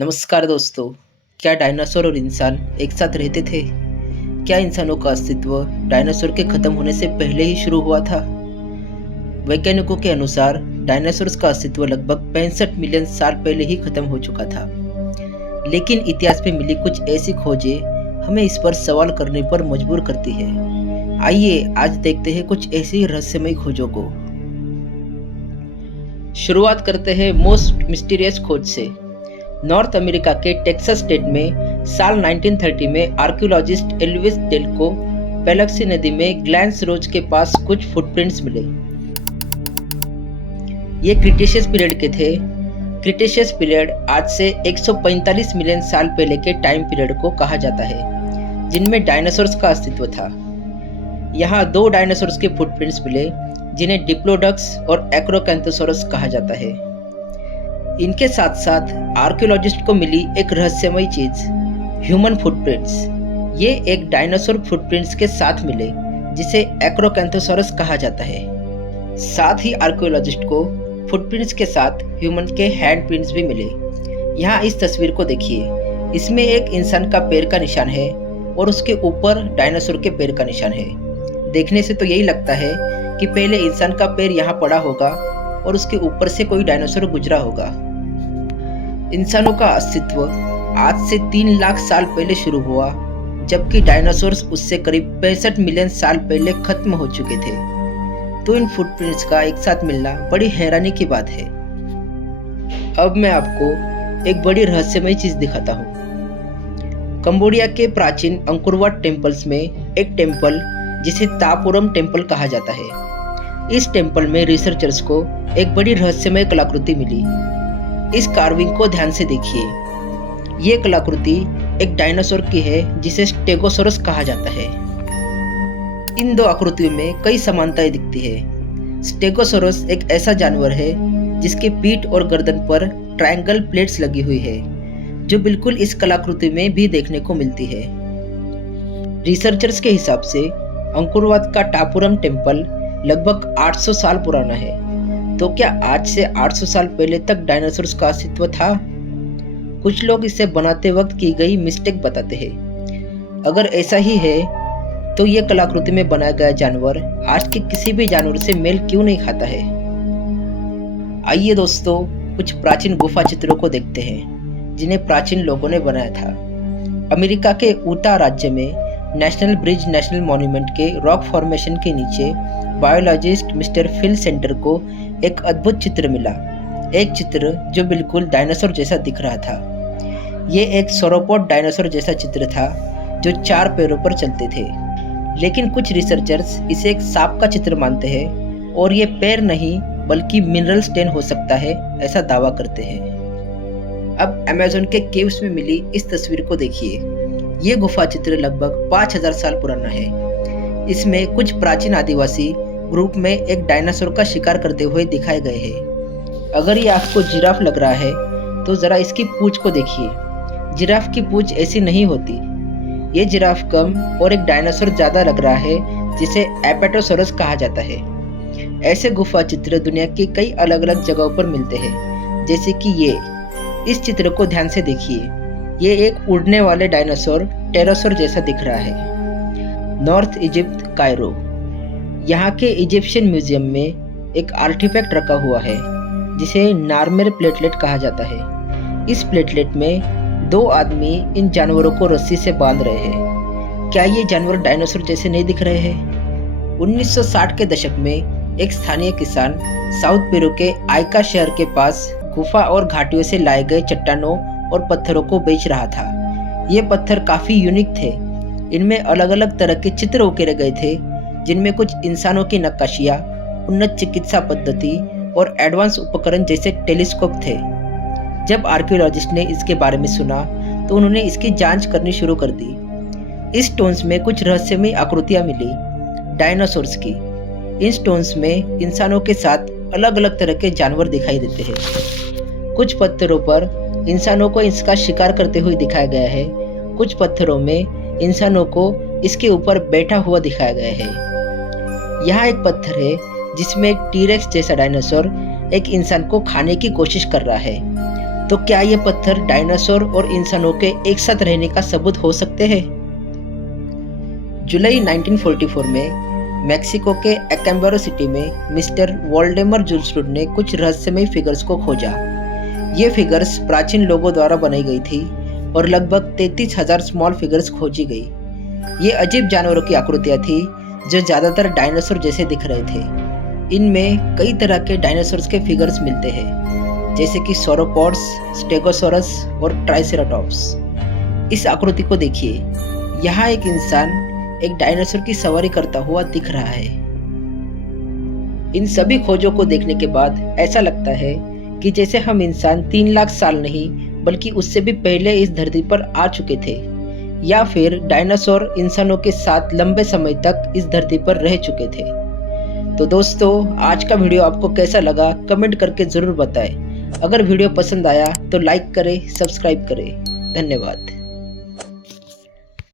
नमस्कार दोस्तों। क्या डायनासोर और इंसान एक साथ रहते थे? क्या इंसानों का अस्तित्व डायनासोर के खत्म होने से पहले ही शुरू हुआ था? वैज्ञानिकों के अनुसार डायनासोर्स का अस्तित्व लगभग 65 मिलियन साल पहले ही खत्म हो चुका था। लेकिन इतिहास में मिली कुछ ऐसी खोजें हमें इस पर सवाल करने पर मजबूर करती है। आइए आज देखते हैं कुछ ऐसी रहस्यमयी खोजों को। शुरुआत करते हैं मोस्ट मिस्टीरियस खोज से। नॉर्थ अमेरिका के टेक्सास स्टेट में साल 1930 में आर्कियोलॉजिस्ट एल्विस डेल को पेलक्सी नदी में ग्लैंस रोज के पास कुछ फुटप्रिंट्स मिले। ये क्रिटेशियस पीरियड के थे। क्रिटेशियस पीरियड आज से 145 मिलियन साल पहले के टाइम पीरियड को कहा जाता है, जिनमें डायनासोर्स का अस्तित्व था। यहाँ दो डायनासोर्स के फुटप्रिंट्स मिले, जिन्हें डिप्लोडक्स और एक्रोकैंथोसोरस कहा जाता है। इनके साथ साथ आर्कियोलॉजिस्ट को मिली एक रहस्यमयी चीज, ह्यूमन फुटप्रिंट्स। ये एक डायनासोर फुटप्रिंट्स के साथ मिले, जिसे एक्रोकैंथोसोरस कहा जाता है। साथ ही आर्कियोलॉजिस्ट को फुटप्रिंट्स के साथ ह्यूमन के हैंडप्रिंट्स भी मिले। यहाँ इस तस्वीर को देखिए। इसमें एक इंसान का पैर का निशान है और उसके ऊपर डायनासोर के पैर का निशान है। देखने से तो यही लगता है कि पहले इंसान का पैर यहाँ पड़ा होगा और उसके ऊपर से कोई डायनासोर गुजरा होगा। इंसानों का अस्तित्व आज से 3 लाख साल पहले शुरू हुआ, जबकि डायनासोर्स उससे करीब 65 मिलियन साल पहले खत्म हो चुके थे। तो इन फुटप्रिंट्स का एक साथ मिलना बड़ी हैरानी की बात है। अब मैं आपको एक बड़ी रहस्यमयी चीज दिखाता हूँ। कंबोडिया के प्राचीन अंकुरवाट टेम्पल्स में एक टेम्पल, जिसे तापुरम टेम्पल कहा जाता है। इस टेम्पल में रिसर्चर्स को एक बड़ी रहस्यमय कलाकृति मिली। इस कार्विंग को ध्यान से देखिए। ये कलाकृति एक डायनासोर की है, जिसे स्टेगोसोरस कहा जाता है। इन दो आकृतियों में कई समानताएं दिखती है। स्टेगोसोरस एक ऐसा जानवर है जिसके पीठ और गर्दन पर ट्रायंगल प्लेट्स लगी हुई है, जो बिल्कुल इस कलाकृति में भी देखने को मिलती है। रिसर्चर्स के हिसाब से अंकुरवात का टापुरम टेम्पल लगभग 800 साल पुराना है। तो क्या आज से 800 साल पहले तक डायनासोर्स का अस्तित्व था? कुछ लोग इसे बनाते वक्त की गई मिस्टेक बताते हैं। अगर ऐसा ही है तो ये कलाकृति में बनाया गया जानवर आज के किसी भी जानवर से मेल क्यों नहीं खाता है? आइए दोस्तों, कुछ प्राचीन गुफा चित्रों को देखते हैं, जिन्हें प्राचीन लोगों ने बनाया था। अमेरिका के ऊटा राज्य में नेशनल ब्रिज नेशनल मॉन्यूमेंट के रॉक फॉर्मेशन के नीचे बायोलॉजिस्ट मिस्टर फिल सेंटर को एक अद्भुत चित्र मिला। एक चित्र जो बिल्कुल डायनासोर जैसा दिख रहा था। ये एक सोरोपोड डायनासोर जैसा चित्र था, जो 4 पैरों पर चलते थे। लेकिन कुछ रिसर्चर्स इसे एक सांप का चित्र मानते हैं और ये पैर नहीं बल्कि मिनरल स्टेन हो सकता है, ऐसा दावा करते हैं। अब अमेज़न के केव्स में मिली इस तस्वीर को देखिए। ये गुफा चित्र लगभग 5000 साल पुराना है। इसमें कुछ प्राचीन आदिवासी ग्रुप में एक डायनासोर का शिकार करते हुए दिखाए गए हैं। अगर ये आपको जिराफ लग रहा है तो जरा इसकी पूंछ को देखिए। जिराफ की पूंछ ऐसी नहीं होती। ये जिराफ कम और एक डायनासोर ज्यादा लग रहा है, जिसे एपेटोसोरस कहा जाता है। ऐसे गुफा चित्र दुनिया की कई अलग अलग जगहों पर मिलते हैं, जैसे कि ये। इस चित्र को ध्यान से देखिए। ये एक उड़ने वाले डायनासोर टेरोसोर जैसा दिख रहा है। North Egypt, Cairo. यहाँ के इजिप्शियन म्यूजियम में एक आर्टिफैक्ट रखा हुआ है, जिसे नार्मेर प्लेटलेट कहा जाता है। इस प्लेटलेट में 2 आदमी इन जानवरों को रस्सी से बांध रहे हैं। क्या ये जानवर डायनासोर जैसे नहीं दिख रहे हैं? 1960 के दशक में एक स्थानीय किसान साउथ पेरू के आइका शहर के पास गुफा और घाटियों से लाए गए चट्टानों और पत्थरों को बेच रहा था। ये पत्थर काफी यूनिक थे। इनमें अलग अलग तरह के चित्र उकेरे गए थे, जिनमें कुछ इंसानों की नक्काशियाँ, उन्नत चिकित्सा पद्धति और एडवांस उपकरण जैसे टेलीस्कोप थे। जब आर्कियोलॉजिस्ट ने इसके बारे में सुना तो उन्होंने इसकी जांच करनी शुरू कर दी। इस स्टोन्स में कुछ रहस्यमयी आकृतियां मिली डायनासोर्स की। इन स्टोन्स में इंसानों के साथ अलग अलग तरह के जानवर दिखाई देते हैं। कुछ पत्थरों पर इंसानों को इसका शिकार करते हुए दिखाया गया है। कुछ पत्थरों में इंसानों को इसके ऊपर बैठा हुआ दिखाया गया है। यहाँ एक पत्थर है जिसमें एक टीरेक्स जैसा डायनासोर एक इंसान को खाने की कोशिश कर रहा है। तो क्या ये पत्थर डायनासोर और इंसानों के एक साथ रहने का सबूत हो सकते हैं? जुलाई 1944 में मैक्सिको के अकेम्बारो सिटी में मिस्टर वोल्डेमर जुल्सरुड ने कुछ रहस्यमय फिगर्स को खोजा। ये फिगर्स प्राचीन लोगों द्वारा बनाई गई थी और लगभग 33,000 स्मॉल फिगर्स खोजी गई। ये अजीब जानवरों की आकृतियाँ थी जो ज़्यादातर डायनासोर जैसे दिख रहे थे। इनमें कई तरह के डायनासोर्स के फिगर्स मिलते हैं, जैसे कि सोरोपॉड्स, स्टेगोसोरस और ट्राइसेराटॉप्स। इस आकृति को देखिए, यहाँ एक इंसान एक डायनासोर की सवारी करता हुआ दिख रहा है। इन सभी खोजों को देखने के बाद ऐसा लगता है कि जैसे हम इंसान 3 लाख साल नहीं बल्कि उससे भी पहले इस धरती पर आ चुके थे, या फिर डायनासोर इंसानों के साथ लंबे समय तक इस धरती पर रह चुके थे। तो दोस्तों, आज का वीडियो आपको कैसा लगा कमेंट करके ज़रूर बताएं। अगर वीडियो पसंद आया तो लाइक करें, सब्सक्राइब करें। धन्यवाद।